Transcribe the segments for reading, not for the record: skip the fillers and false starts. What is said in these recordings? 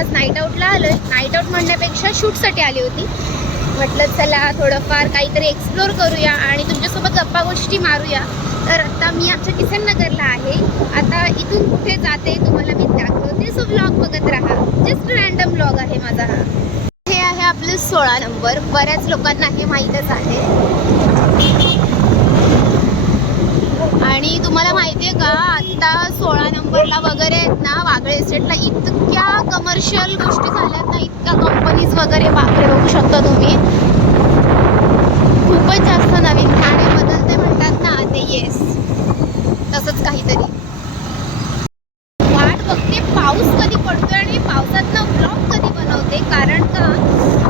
आज नाईट आउटला आलोय. Night out म्हणण्यापेक्षा शूटसाठी आली होती. म्हटलं चला थोडंफार काहीतरी एक्सप्लोर करूया आणि तुमच्यासोबत गप्पा गोष्टी मारूया. तर आता मी आमच्या किसन नगरला आहे. आता इथून कुठे जाते तुम्हाला मी दाखवते. सो व्लॉग बघत राहा. जस्ट रँडम व्लॉग आहे माझा हा. हे आहे आपलं 16 नंबर. बऱ्याच लोकांना हे माहीतच आहे. आणि तुम्हाला माहिती आहे का, आता 16 नंबरला वगैरे आहेत ना, वागळे एस्टेटला इतक्या कमर्शियल गोष्टी झाल्यात ना, इतक्या कंपनीज वगैरे बापरे बघू शकता तुम्ही. खूपच जास्त नवीन ठाणे बदलते म्हणतात ना ते, येस तसंच काहीतरी. वाट बघते पाऊस कधी पडतोय आणि पावसातनं ब्लॉग कधी बनवते. कारण का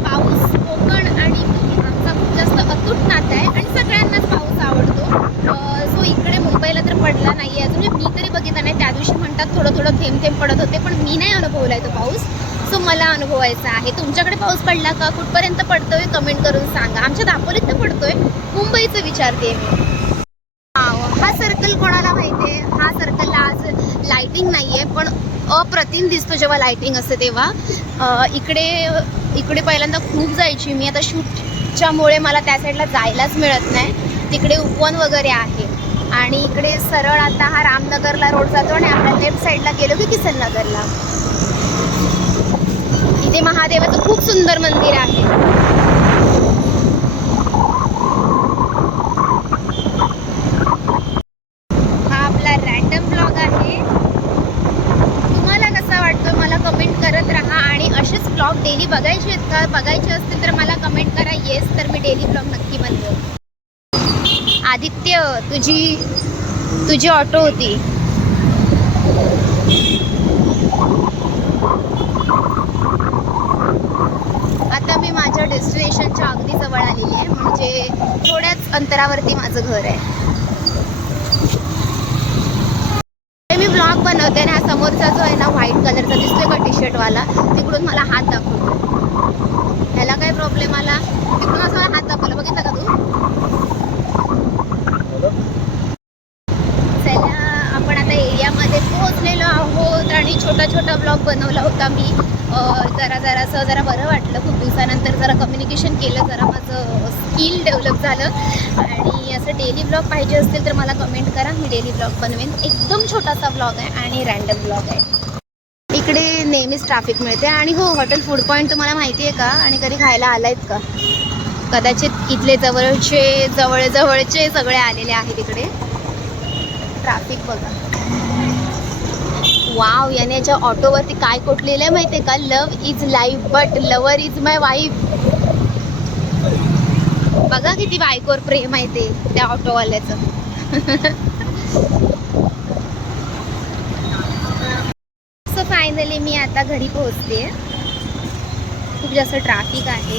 पाऊस कोकण आणि आमचा खूप जास्त अतूट नातं आहे आणि सगळ्यांनाच पाऊस आवडतो. सो इकडे मुंबईला तर पडला नाही आहे अजून. मी तरी बघितलं नाही. त्या दिवशी म्हणतात थोडं थोडं थेंब थेंब पडत होते, पण मी नाही अनुभवला आहे तो पाऊस. सो मला अनुभवायचा आहे. तुमच्याकडे पाऊस पडला का? कुठपर्यंत पडतोय कमेंट करून सांगा. आमच्या दापोलीत तर पडतोय. मुंबईचं विचारते मी. हा सर्कल कोणाला माहिती आहे? हा सर्कलला आज लाईटिंग नाही आहे, पण अप्रतिम दिसतो जेव्हा लाईटिंग असते तेव्हा. इकडे पहिल्यांदा खूप जायची मी. आता शूटच्यामुळे मला त्या साईडला जायलाच मिळत नाही. तिकडे उपवन वगैरे आहे. आणि इकडे सरळ आता हा रामनगरला रोड जातो आणि आपल्या लेफ्ट साईडला गेलो की किसन नगरला. इथे महादेवाचं खूप सुंदर मंदिर आहे. हा आपला रँडम ब्लॉग आहे. तुम्हाला कसा वाटतो मला कमेंट करत राहा. आणि असेच ब्लॉग डेली बघायचे आहेत का? बघायचे असतील तर मला कमेंट करा. येस, तर मी डेली ब्लॉग नक्की बनवेन. आदित्य, तुझी ऑटो होती. आता मी माझ्या डेस्टिनेशनच्या अगदी जवळ आलेली आहे. म्हणजे थोड्याच अंतरावरती माझं घर आहे. मी ब्लॉग बनवते आणि हा समोरचा जो आहे ना व्हाईट कलरचा दिसतोय का टी शर्टवाला, तिकडून मला हात दाखवतो. ह्याला काय प्रॉब्लेम आला? तिकडून असं हात दाखवला, बघितलं का तू? चला आपण आता एरियामध्ये पोहोचलेलो आहोत. आणि छोटा ब्लॉग बनवला होता मी. जरा बरं वाटलं. खूप दिवसानंतर जरा कम्युनिकेशन केलं, जरा माझं स्किल डेव्हलप झालं. आणि असं डेली ब्लॉग पाहिजे असतील तर मला कमेंट करा. मी डेली ब्लॉग बनवेन. एकदम छोटासा ब्लॉग आहे आणि रँडम ब्लॉग आहे. इकडे नेहमीच ट्रॅफिक मिळते. आणि हो, हॉटेल फूड पॉईंट तुम्हाला माहिती आहे का? आणि कधी खायला आलायत का? कदाचित इथले जवळचे सगळे आलेले आहेत इकडे. ट्रॅफिक बघा. वाव, याच्या ऑटोवरती काय कोटलेलं आहे माहिती आहे का? Love is life but lover is my wife. बघा किती बायकोवर प्रेम आहे ते त्या ऑटोवाल्याचं. सो फायनली मी आता घरी पोहोचते. खूप जास्त ट्रॅफिक आहे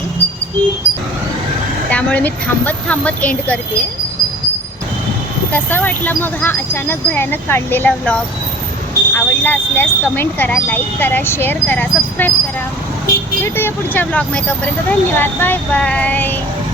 त्यामुळे मी थांबत एंड करते. कसा वाटला मग हा अचानक भयानक काढलेला व्लॉग? आवडला असल्यास कमेंट करा, लाईक करा, शेअर करा, सबस्क्राईब करा. भेटूया पुढच्या व्लॉगमध्ये. तोपर्यंत धन्यवाद. Bye bye.